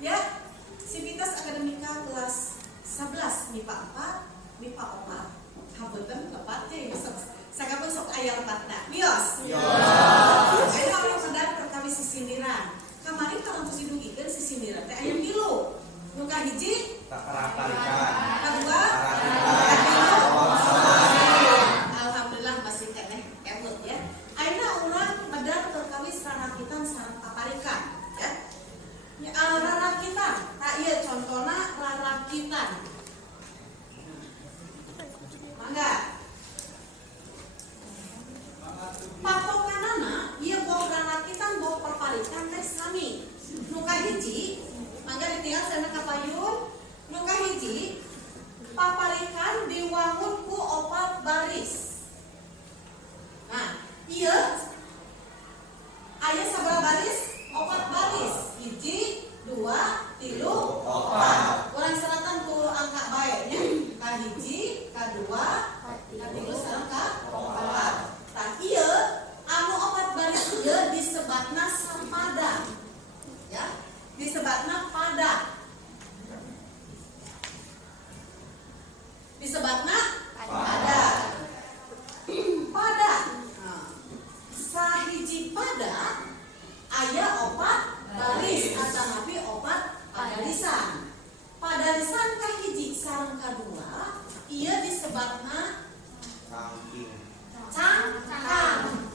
Ya, Sivitas Akademika kelas 11 MIPA 4, MIPA 4. Hapunten tepat ya, sakapeung sok aya lepatna. Mios. Ayeuna urang sadar perkawis sisindiran. Kamari parantos didugikeun sisindiran teh aya 3. Nu kahiji Paraparikan. Kedua alhamdulillah masih keneh emut ya. Ayeuna urang medal perkawis rarakitan sareng paparikan ya. Rarakitan, tak ieu contona rarakitan. Mangga. Patokanana ieu boh rarakitan boh paparikan teh sami. Nu kahiji, mangga ditinggal sana kapayun. Nu kahiji, paparikan diwangun ku 4 baris. Nah, ieu aya sabaraha baris? 4 baris. 1, 2, 3, 4. Urang seratan ku angka bae nya. Kahiji, kadua, katilu sareng ka-4. Tah ieu anu 4 baris ieu disebatna sapada. Ya, disebatna pada. Disebatna pada. Pada. Nah, sahiji pada aya 4 baris atanapi 4 padalisan. Padalisan kahiji sareng kadua ieu disebatna Cangking. cangkang.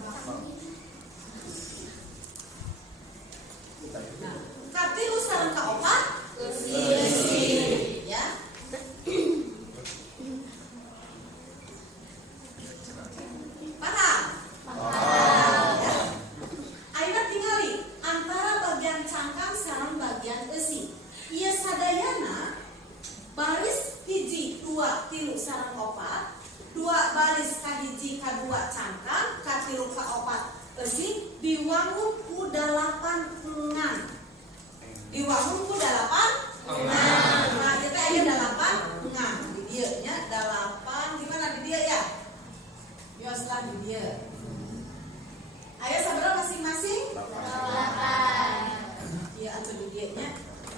Nah, katilu sareng ka-4 eusi. Ya. Paham? Ya. Ayeuna tingali antara bagian cangkang sareng bagian eusi. Ieu sadayana baris 1, 2, 3 sareng 4, 2 baris kahiji kadua cangkang, katilu ka-4 eusi diwangun ku 8 engan. Diwangun ku 8 engan. Nah, ieu teh aya 8 engan. Di dieu nya 8 gimana di dieu ya? Bioslah di dieu. Aya sabaraha masing-masing? 8. Iya atuh di dieu nya.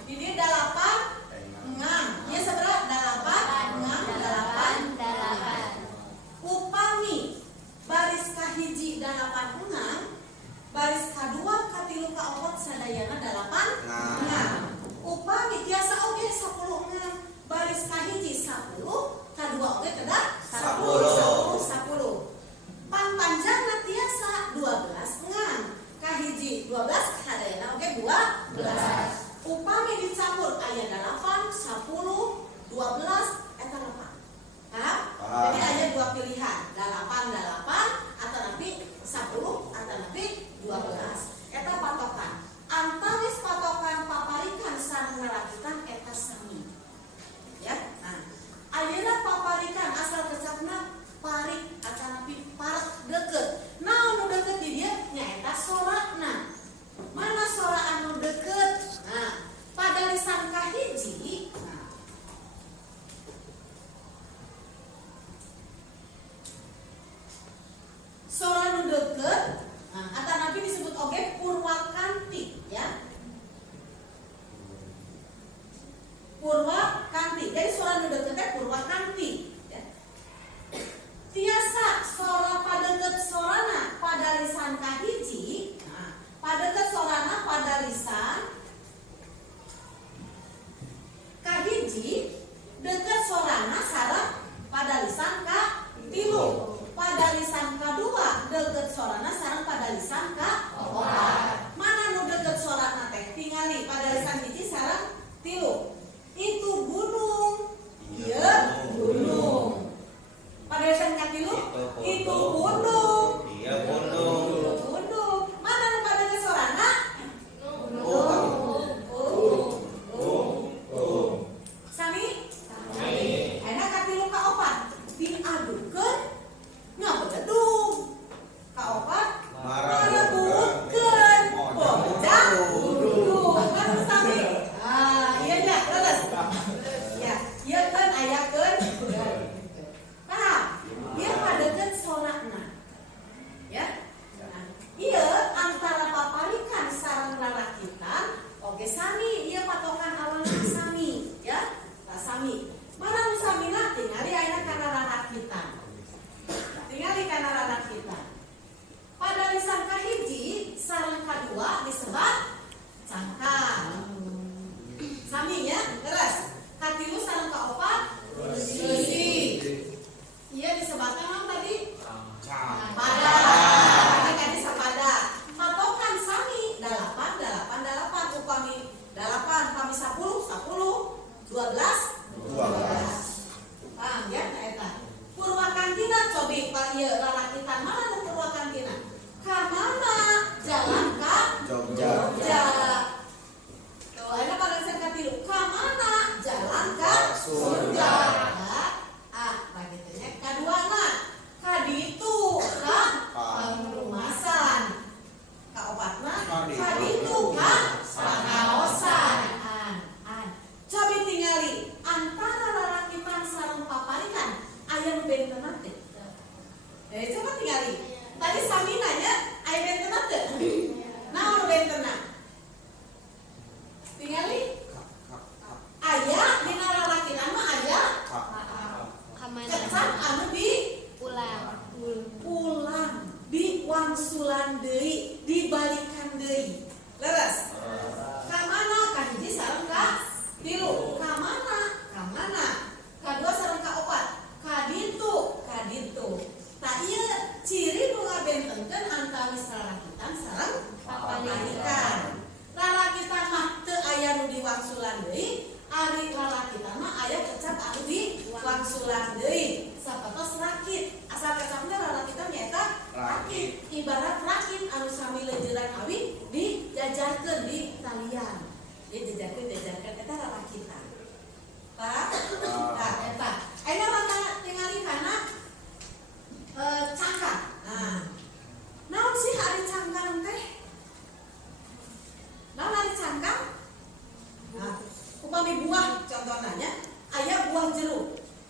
Di dieu 8 engan. Ieu sabaraha? 8 engan, 8. Upami baris kahiji 8 engan, baris kadua katilu ka-4 sadayana 8 engan. Upami tiasa oge 10 engan, baris kahiji 10, kadua oge kedah 10. Panjangna tiasa 12 engan. Kahiji 12 sadayana oge 12. Upami dicampur aya 8, 10, 12 eta 8. Paham? Jadi ada 2 pilihan, 8 atanapi 10 atanapi 12. Eta patokan. Antawis patokan paparikan sareng rarakitan eta sami. Ya. Nah, ayeuna paparikan asal kecapna parik atanapi parak deukeut. Naon nu deukeut di dieu nyaeta soratna. Mana sora anu deukeut? Nah, pada lisan kahiji. Nah, sora nu deukeut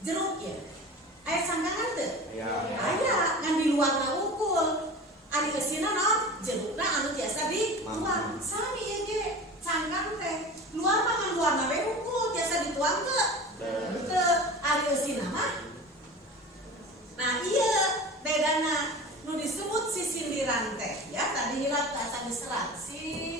jeruk ya. Aya cangkangan teu? Ya. Aya ngan di luar wungkul. Ari eusina naon? Jerukna anu tiasa dituang. Sami ieu ge cangkang teh. Luar mah ngan luarna we wungkul tiasa dituang teu? Teu. Ari eusina mah. Nah ieu bedana nu disebut si sindiran teh ya. Tadi hilap asa diserat sindiran.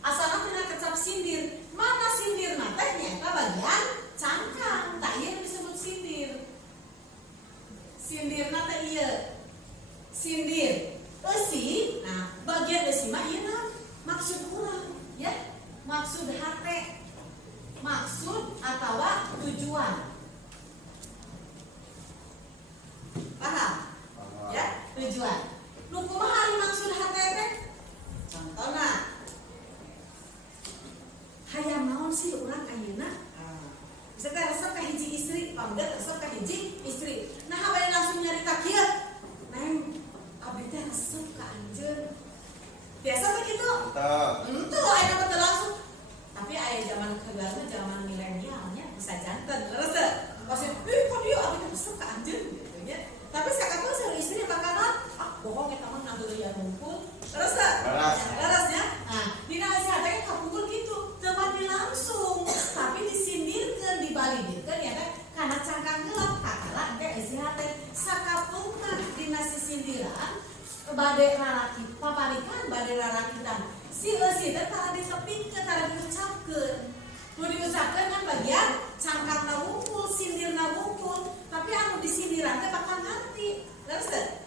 Asalna tina kecap sindir. Mana sindir na teh nyaeta bagian cangkang. Tah ieu disebut sindir. Sindir na teh ieu. Sindir. Eusi, nah bagian eusi mah ieu naon? Maksud urang, ya. Maksud hate. Maksud atawa tujuan. Paham? Ya, tujuan. Nu kumaha ari maksud hate teh? Contohna hayang naon sih urang ayeuna? Bisa teh resep ka hiji istri, pamdet resep ka hiji istri. Nah, bade langsung nyarita kieu. Neng, abdi teh resep ka anjeun. Biasa teh kitu. Henteu aya mah teu langsung. Tapi aya zaman kegarna zaman milenialnya bisa janten. Terus teh pasti, kok dia abdi teh resep ka anjeun gitu nya. Tapi sakapeung sareng istri bakalan bohong eta mah ngadu aya ngumpul. Terus teh. Terusnya. Nah, dina isi hate ge kapungkur kitu. Teu langsung, tapi disindirkeun, dibalidikeun ya teh kana cangkang gelap kakala teh isi hate sakapeungna dina sindiran bade raraki paparikan bade rarakitan si eusi teh tara ditepikeun tara diucapkeun. Nu diucapkeun kan bagian cangkangna wungkul, sindirna wungkul, tapi anu disindiran teh bakal ngarti. Terus teh